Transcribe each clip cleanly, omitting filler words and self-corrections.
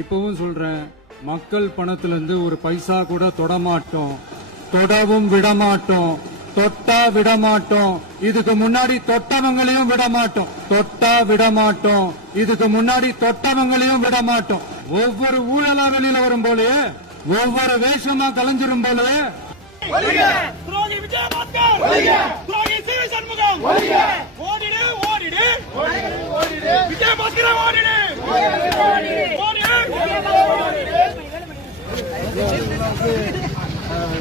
இப்பவும் சொல்றேன், மக்கள் பணத்துல இருந்து ஒரு பைசா கூட தொடமாட்டோம், தொடவும் விடமாட்டோம், தொட்டா விடமாட்டோம். இதுக்கு முன்னாடி தொட்டவங்களையும் விடமாட்டோம், தொட்டா விடமாட்டோம். இதுக்கு முன்னாடி தொட்டவங்களையும் விடமாட்டோம். ஒவ்வொரு ஊழலா வெளியில வரும் போலே, ஒவ்வொரு வேஷமா கலைஞ்சிரும் போலே, துரோகி விஜயபாஸ்கர், துரோகி சிவி சண்முகம், ஓடிடு ஓடிடு விஜயபாஸ்கர், ஓடிடு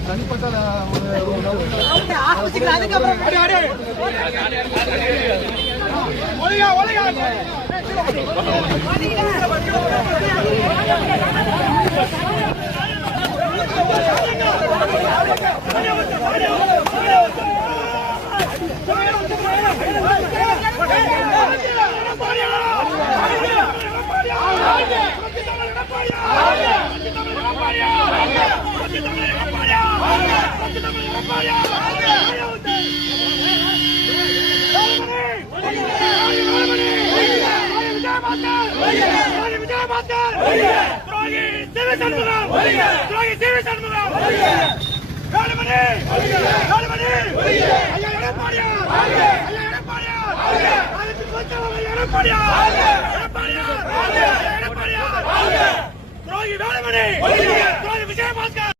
தனிப்பட்ட ஒளியா ஒளியா விஜயபாஸ்கர்